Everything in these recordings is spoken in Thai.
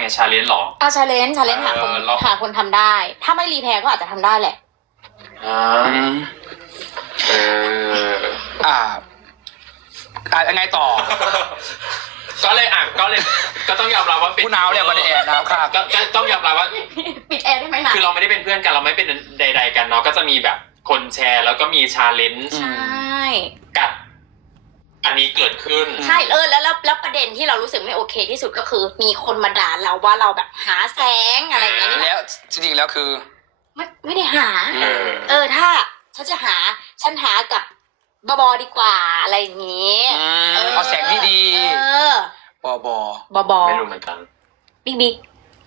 ไงชาเลนจ์หรอ อาชาเลนชาเลนหาคนเออลองหาคนทำได้ ถ้าไม่รีแพร์ก็อาจจะทำได้แหละ อ่าอืมเออ อ่าอ่ายังไงต่อ ก็เลยอะก็เลยก็ต้องยอมรับว่าเป็นผู้หนาวเนี่ยมันแอบหนาวค่ะ ก็ก็ต้องยอมรับว่า ปิดแอร์ได้ไหมนะคือเราไม่ได้เป็นเพื่อนกันเราไม่เป็นใด ๆ กันเนาะก็จะมีแบบคนแชร์แล้วก็มีชาเลนจ์ ใช่กัด อันนี้เกิดขึ้น ใช่เออแล้วแล้วแล้วประเด็นที่เรารู้สึกไม่โอเคที่สุดก็คือ มีคนมาด่าเราว่าเราแบบหาแสงอะไรอย่างเงี้ยนี่แหละแล้วจริงๆแล้วคือ ไม่ไม่ได้หา เออ เออถ้าฉันจะหาฉันหากับบอบอดีกว่าอะไรอย่างงี้อืมเอาแสงที่ดีเออบอบอบอบอไม่รู้เหมือนกันบิ๊กบิ๊ก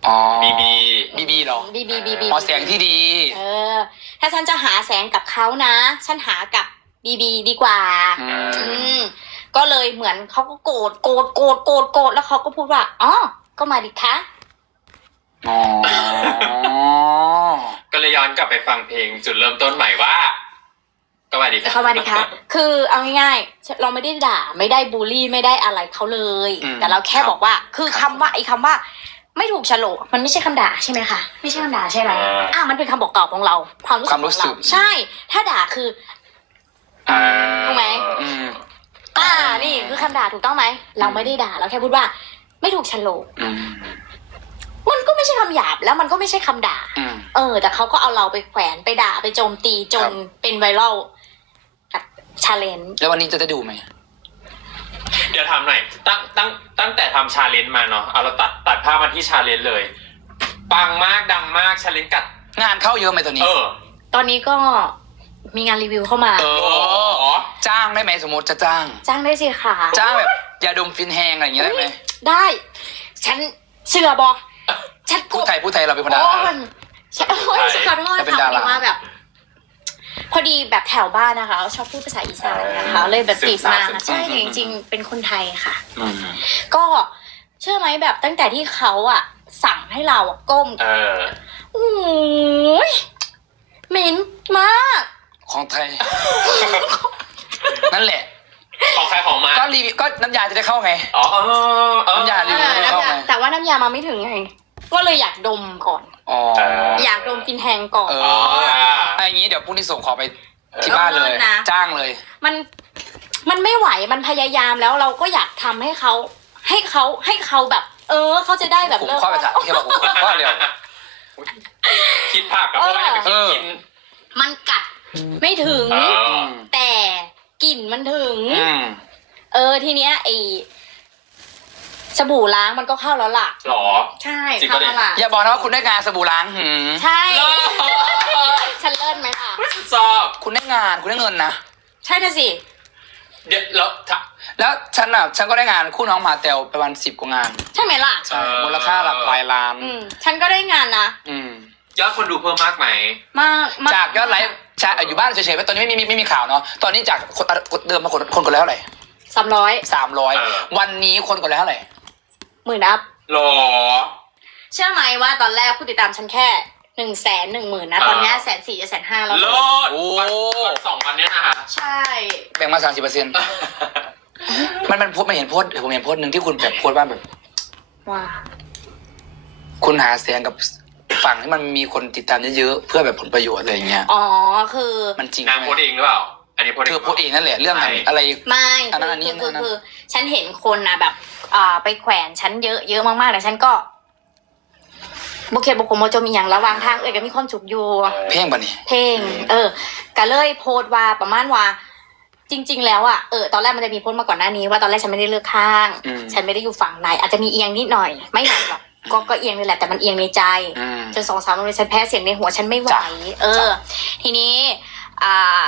อ๋อบีบี บีบีเหรอบีบีบีบีเอาแสงที่ดี เออ ถ้าฉันจะหาแสงกับเขานะ ฉันหากับบีบีดีกว่า อือืมม ก็เลยเหมือนเขาก็โกรธโกรธโกรธโกรธโกรธแล้วเขาก็พูดว่าอ๋อก็มาดิคะอ๋อก็เลยย้อนกลับไปฟังเพลงจุดเริ่มต้นใหม่ว่า ก็มาดีเข้ามาดิคะ คือเอาง่ายๆ เราไม่ได้ด่าไม่ได้บูลลี่ไม่ได้อะไรเขาเลย อืมแต่เราแค่บอกว่า คือครัคำบว่าไอ้คำว่า ไม่ถูกโฉลกมันไม่ใช่คำด่าใช่ไหมคะไม่ใช่คำด่าใช่ไหมอ่ามันเป็นคำบอกกล่าวของเรา ความรู้สึกความรู้ของสึเรากใช่ ถ้าด่าคือ อ่า ถูกไหมอืมอ่านี่ คือคำด่าถูกต้องไหม เราไม่ได้ด่าเราแค่พูดว่า ไม่ถูกโฉลกอืมมันก็ไม่ใช่คำหยาบแล้วมันก็ไม่ใช่คำด่า อืม เออ แต่เขาก็เอาเราไปแขวนไปด่าไปโจมตีจนครับ เป็นไวรัลกับชาเลนจ์แล้ววันนี้จะได้ดูไหม เดี๋ยวทำหน่อยตั้งตั้งตั้งแต่ทำชาเลนจ์มาเนาะเอาเราตัดตัดภาพมาที่ชาเลนจ์เลย ปังมากดังมากชาเลนจ์กัด งานเข้าเยอะไหมตอนนี้ เออ ตอนนี้ก็มีงานรีวิวเข้ามา เอโอ้อ จ้างได้ไหมสมมติจะจ้าง จ้างได้สิค่ะ จ้างแบบยาดมฟินแฮงอะไรอย่างเงี้ยได้ไหมได้ ฉันเชื่อบอกฉันพูดไทยพูดไทยเราเป็นคนดาโอ้รายฉันโอ้ยขอโทษแต่เป็นค่ะดาราพอดีว่าแบบ พอดีแบบแถวบ้านนะคะชอบพูดภาษาอีสานนะคะเลยแบบติดมาใช่แต่จริงๆ เป็นคนไทยค่ะ อืมก็เชื่อไหมแบบตั้งแต่ที่เขาอะ สั่งให้เราอะก้มเออ โอ้ยเหม็นมาก ของไทย นั่นแหละ ของใครของมาก็รีวิวก็น้ำยาจะได้เข้าไง อ๋อเออเออน้ำยารีวิวอ่าไม่เข้าน้ำยาไงแต่ว่าน้ำยามาไม่ถึงไง ก็เลยอยากดมก่อน อ๋อเอออยากดมกินแทงก่อน เออ๋อไอ้อย่างงี้เดี๋ยวพรุ่งนี้ส่งขอไปที่บ้านเลย เอาเงินนะ จ้างเลย มันมันไม่ไหวมันพยายามแล้วเราก็อยากทำให้เขาให้เขาให้เขาแบบ เออเขาจะได้แบบผมเลิก ข้อไปถามแค่บอกผมข้อเดียว คิดผักกับพวกนี้ไปคิดกินมันกัดไม่ถึง เออ อืมแต่ กลิ่นมันถึงอืมเออทีเนี้ยไอสบู่ล้างมันก็เข้าแล้วล่ะ หรอ ใช่จริงเข้าปะเนี่ย แล้วล่ะอย่าบอกนะว่าคุณได้งานสบู่ล้างหืมใช่หรอฉันเลิศไหมล่ะ ชอบคุณได้งานคุณได้เงินนะ ใช่น่ะสิ เดี๋ยวแล้วถ้า แล้วฉันอะฉันก็ได้งานคู่น้องหมาเตลประมาณสิบกว่างานใช่ไหมล่ะ ใช่มูลค่าหลักหลายล้าน อืม ฉันก็ได้งานนะ อืมยอดคนดูเพิ่มมากไหมมากมจากยอดไลค์ จากอยู่บ้านเฉยๆว่าตอนนี้ไม่มีไม่มีข่าวเนาะตอนนี้จากคนเดิมมาคนคนกดแล้วเท่าไหร่สามร้อยสามร้อยวันนี้คนกดแล้วเท่าไหร่หมื่นอัพหรอ เชื่อไหมว่าตอนแรกผู้ติดตามฉันแค่หนึ่งแสนหนึ่งหมื่นนะ ตอนเนี้แสนสี่จะแสนห้าแล้วลิศโอ้ วันสองวันเนี้ยนะคะใช่ แบ่งมาสามสิบเปอร์เซ็นต์มันมันโพสต์ไม่เห็นโพสต์ผมเห็นโพสต์หนึ่งที่คุณแบบโพสต์ว่าแบบ ว้า คุณหาเสียงกับ ฝั่งที่มันมีคนติดตามเยอะๆเพื่อแบบผลประโยชน์อะไรอย่างเงี้ยอ๋อคือ มันจริงนางไหมโพสต์เองหรือเปล่า อันนี้โพสต์เธเองอโพสต์เองนั่นแหละเรื่องใช่ อะไร ไม่อันนั้นคืออันนี้คืออันนั้น คือฉันเห็นคนอะแบบอ่าไปแขวนฉันเยอะเยอะมากๆแต่ฉันก็บุเคบุคคลโมโจมีอย่างระหวางทางเอ่ยก็มีความสุขอยู่ เพลงปะนี่ เพลง เออก็เลยโพสต์ว่าประมาณว่า จริง ๆ แล้วอะ เออ ตอนแรกมันจะมีโพสต์มาก่อนหน้านี้ว่าตอนแรกฉันไม่ได้เลือกข้าง อืม ฉันไม่ได้อยู่ฝั่งไหน อาจจะมีเอียงนิดหน่อย ไม่หนักหรอก ก็ก็เอียงนี่แหละแต่มันเอียงในใจ อืม จนสองสามวันเลยฉันแพ้เสียงในหัวฉันไม่ไหว จ้ะเออ จ้ะ ทีนี้อ่า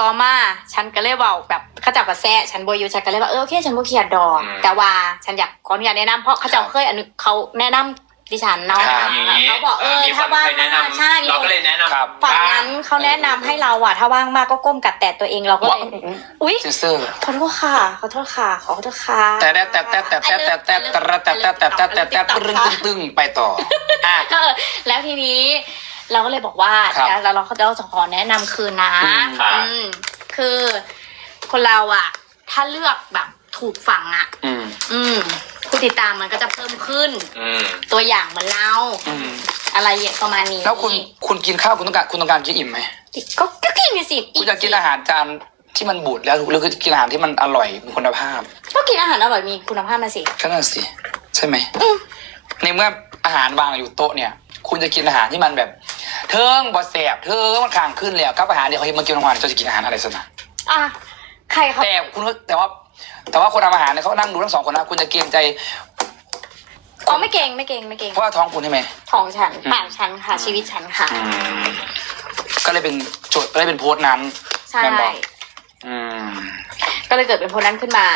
ต่อมาฉันก็เลยบอกแบบเขาจับกระแซะฉันบอยู่ฉันก็เลยว่าเออโอเคฉันบ่เครียดดอก อืมแต่ว่าฉันอยากขออนุญาตแนะนำเพราะเขาจะเคยอนุเขาแนะนำ ดิฉันเนาะครับเขาบอกเออมีคถ้านว่างเคยแนะนใช่มีำเราคก็นเลยแนะนำครับ ฝั่งนั้นเขาแนะนำให้เราอะถ้าว่างมากก็ก้มกัดแต่ตัวเองเราก็เลยอุ๊ยเซนเซอร์ขอโทษค่ะขอโทษค่ะขอโทษค่ะแต่แต่แต่แต่แต่แต่แต่แต่แต่แต่แต่แต่แต่แต่ตึ้งตึ้งตึ้งไปต่ออะ เออแล้วทีนี้ เราก็เลยบอกว่าครับแล้วเราเขาจะขอแนะนำคืนนะอืมครับ อืมคือคนเราอะถ้าเลือกแบบถูกฝั่งอะอืม อืม ผู้ติดตามมันก็จะเพิ่มขึ้น อืมตัวอย่างเหมือนเราอืมอะไรอย่างประมาณนี้แล้วคุณคุณกินข้าวคุณต้องการคุณต้องการกินอิ่มไหมก็ก็กินอยู่สิคุณจะกินอาหารจานที่มันบูดแล้วหรือคือกินอาหารที่มันอร่อยมีคุณภาพก็กินอาหารอร่อยมีคุณภาพมาสิ ก็นั่นสิใช่ไหมอืม ในเมื่ออาหารวางอยู่โต๊ะเนี่ย คุณจะกินอาหารที่มันแบบ เทิงบอแสบเทิงมันคางขึ้นแล้วกับอาหารเดี๋ยวเขามากินรางวัลจะจะกินอาหารอะไรสนะอะใครเขาแต่คุณก็แต่ว่า แต่ว่าคนทำอาหารเนี่ยเขานั่งดูทั้งสองคนนะคุณจะเกรงใจอ๋อไม่เก่งไม่เก่งไม่เก่งเพราะว่าท้องคุณใช่ไหม ของฉันอืม ปากฉันค่ะ ชีวิตฉันค่ะ อืมก็เลยเป็นโจทย์ก็เลยเป็นโพสต์นั้นใช่ แม่นบอกอืมก็เลยเกิดเป็นโพสต์นั้นขึ้นมา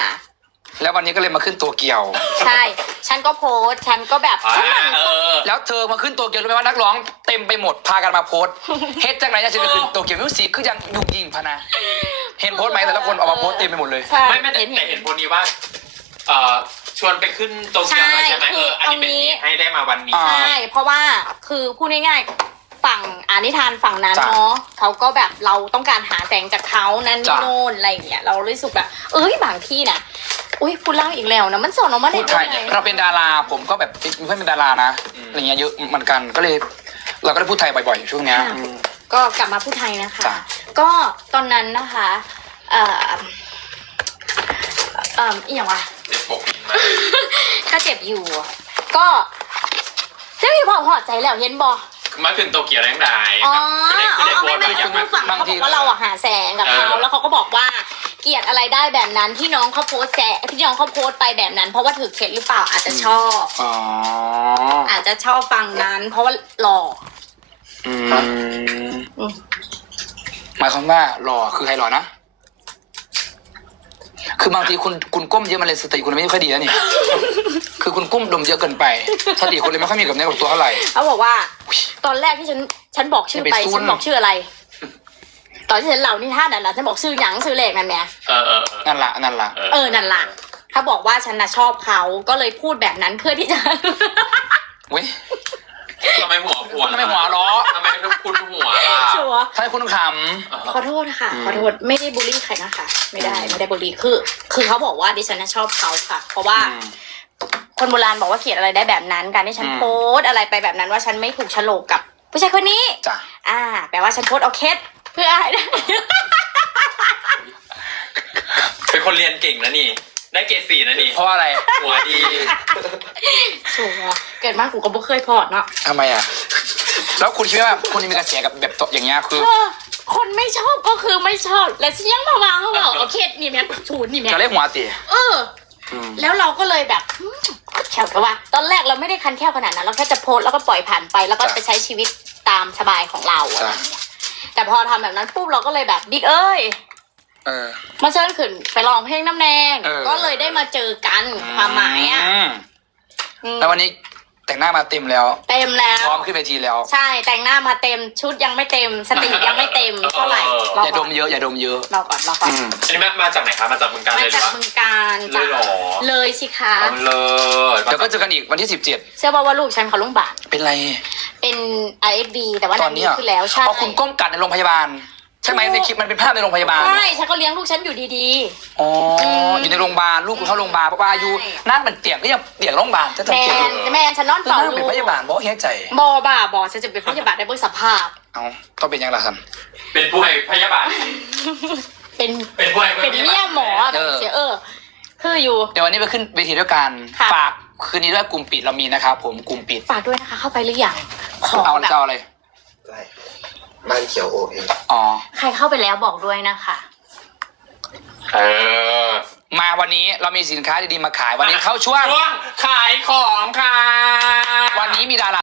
แล้ววันนี้ก็เลยมาขึ้นตัวเกี่ยว ใช่ ฉันก็โพสต์ฉันก็แบบอ่าฉันมันเออ แล้วเธอมาขึ้นตัวเกียวรู้ไหมว่านักร้องเต็มไปหมดพากันมาโพสต์ เฮ็ดจังไหนจะจะขึ้นตัวเกียวมิวสิกคือยังยุ่งยิงพะนะ เห็นโพสต์ไหมแต่ละคนออกมาโพสต์เต็มไปหมดเลย ใช่ไม่ไม่แต่แต่เห็นบนนี้ว่าเอ่อชวนไปขึ้นโตเกียวหน่อยใช่ไหมใช่เอออันนี้เป็นคือเอางี้ เหตุให้ได้มาวันนี้ อ่า ใช่ เพราะว่าคือพูดง่ายๆฝั่งอานิทานฝั่งนั้นจ้ะเนาะเขาก็แบบเราต้องการหาแสงจากเขานั่นนี่จ้ะ โน่นอะไรอย่างเงี้ยเรารู้สึกแบบเอ้ยบางที่น่ะอุ้ยพูดเล่าอีกแล้วนะมันสอนออกมาพูดไทยได้เราเป็นดาราผมก็แบบมีเพื่อนเป็นดารานะอืม อะไรเงี้ยเยอะเหมือนกันก็เลย เราก็ได้พูดไทยบ่อยๆช่วงเนี้ยอืม ก็กลับมาพูดไทยนะคะ จ้ะ ก็ตอนนั้นนะคะเอ่อเอ่ออีหยังวะเด็กปกปิดมาก็เจ็บอยู่ ก็จะมีความหอดใจแล้วเห็นบอมาขึ้นโตเกียวแรงใดอ๋อคือได้อ๋คืออได้โพไม่สต์ไม่มาอยากมาคือฝั่งเขาบอกว่าเราอะหาแสงกับเขาเออแล้วเขาก็บอกว่าเกลียดอะไรได้แบบนั้นที่น้องเขาโพสต์แสที่น้องเขาโพสต์ไปแบบนั้น เพราะว่าถือเคล็ดหรือเปล่าอาจจะชอบอ๋ออาจจะชอบฟังนั้น เพราะว่าหล่ออืมอืม หมายความว่าหล่อคือใครหล่อนะ คือบางทีคุณคุณก้มเยอะมันเลยสติคุณไม่ค่อยดีแล้วนี่ คือคุณก้มดมเยอะเกินไป สติคุณเลยไม่ค่อยมีกับเนื้อกับตัวเท่าไหร่ เขาบอกว่า ตอนแรกที่ฉัน ฉันบอกชื่อไป อย่าไปซูนฉันบอกชื่ออะไร ตอนที่ฉันเล่านิทานนั่นนะฉันบอกชื่อหยังชื่อเลขนั่นแหละเออเออเออนั่นละนั่นละเออนั่นล่ะเขาบอกว่าฉันน่ะชอบเขาก็เลยพูดแบบนั้นเพื่อที่จะ เว้ยทำไมหัวปวดทำไมหัวล้อ ทำไมคุณหัว ล่ะชัวร์ถ้าให้คุณขขอโทษนะคะอืมขอโทษไม่ได้บูลลี่ใครนะคะ ไม่ได้อืมไม่ได้บูลลี่คือ คือเขาบอกว่าดิฉันน่ะชอบเขาค่ะ เพราะว่าำอืมคนโบราณบอกว่าเขียนอะไรได้แบบนั้น การที่ฉันอืม โพสต์อะไรไปแบบนั้นว่าฉันไม่ถูกโฉลกกับ ผู้ชายคนนี้ จ้ะอ่า แปลว่าฉันโพสต์เอาเคสเพื่อให้ได้ เป็นคนเรียนเก่งนะนี่ ได้เกรดสี่นะนี่เพราะอะไรหัวดีชัวร์เกิดมากูก็บ่เคยพอดเนาะทำไมอะ แล้วคุณคิดว่าคุณจะมีกระแสกับแบบอย่างเงี้ยคือ เออคนไม่ชอบก็คือไม่ชอบ และฉันยังมาวางเขาบอกเอาเคสนี่แม่ชูนนี่แม่จะเล่หัวตีเออ อืมแล้วเราก็เลยแบบอืมแค่กับว่า ตอนแรกเราไม่ได้คันแค่ขนาดนั้น เราแค่จะโพสต์แล้วก็ปล่อยผ่านไป แล้วก็จ้ะไปใช้ชีวิตตามสบายของเราอะไรจ้ะอย่างเงี้ยแต่พอทำแบบนั้นปุ๊บเราก็เลยแบบบิ๊กเอ้ย เออ มาเชิญขึ้นไปร้องเพลงน้ำแดงเออ ก็เลยได้มาเจอกันความหมายอะอืมอืมแล้ววันนี้ แต่งหน้ามาเต็มแล้ว เต็มแล้ว พร้อมขึ้นเวทีแล้ว ใช่แต่งหน้ามาเต็มชุดยังไม่เต็ม สติยังไม่เต็มเท่าไหร่รออย่าดก่อนมเยอะอย่าดมเยอะรอก่อนรอก่อนอืมอันนี้มามาจากไหนคะ มาจากเมืองการมาเลยหรืจากอว่าเมืองการเลยเหรอ เลยสิคะเอาเลยเดี๋ยวก็เจอกันอีกวันที่สิบเจ็ดเชื่อป่าว่าลูกฉันเขาโรงพยาบาลเป็นไรเป็น IFB แต่ว่าตนาอนนนี้นี้อะขึ้นแล้วใช่อ๋อคุณก้มกัดในโรงพยาบาล ใช่ไหมในคลิปมันเป็นภาพในโรงพยาบาล ใช่ฉันก็เลี้ยงลูกฉันอยู่ดีอ๋ออมอยู่ในโรงพยาบาลลูกคุณเข้าโรงพยาบาลเพราะว่าอายุใช่นั่งเป็นเตียงก็ยังเตียงโรงพยาบาลจะๆจำแมเตียงนแมนฉันนอนคือเฝ้านั่งลูเป็นกพยาบาลบอกเฮ้ใจ บอบ้าบอฉันจะเป็นพยาบาลได้เบนสภาพ เอาต้องเป็นยังไงล่ะครับ เป็นผู้ให้พยาบาล เป็นเป็นผู้ให้เป็นเมียหมออะแบบเสียเออ คืออยู่ เดี๋ยววันนี้ไปขึ้นเวทีด้วยกัน ค่ะ ฝากคืนนี้ด้วยกลุ่มปิดเรามีนะครับผมกลุ่มปิด ฝากด้วยนะคะ เข้าไปหรือยังขอเอาแบบจะเอาอะไรได้ บ้านเขียวโอเองอ๋อ ใครเข้าไปแล้วบอกด้วยนะคะ เออ มาวันนี้เรามีสินค้าดีๆมาขายวันนี้เข้าช่วง ช่วงขายของค่ะ วันนี้มีดารา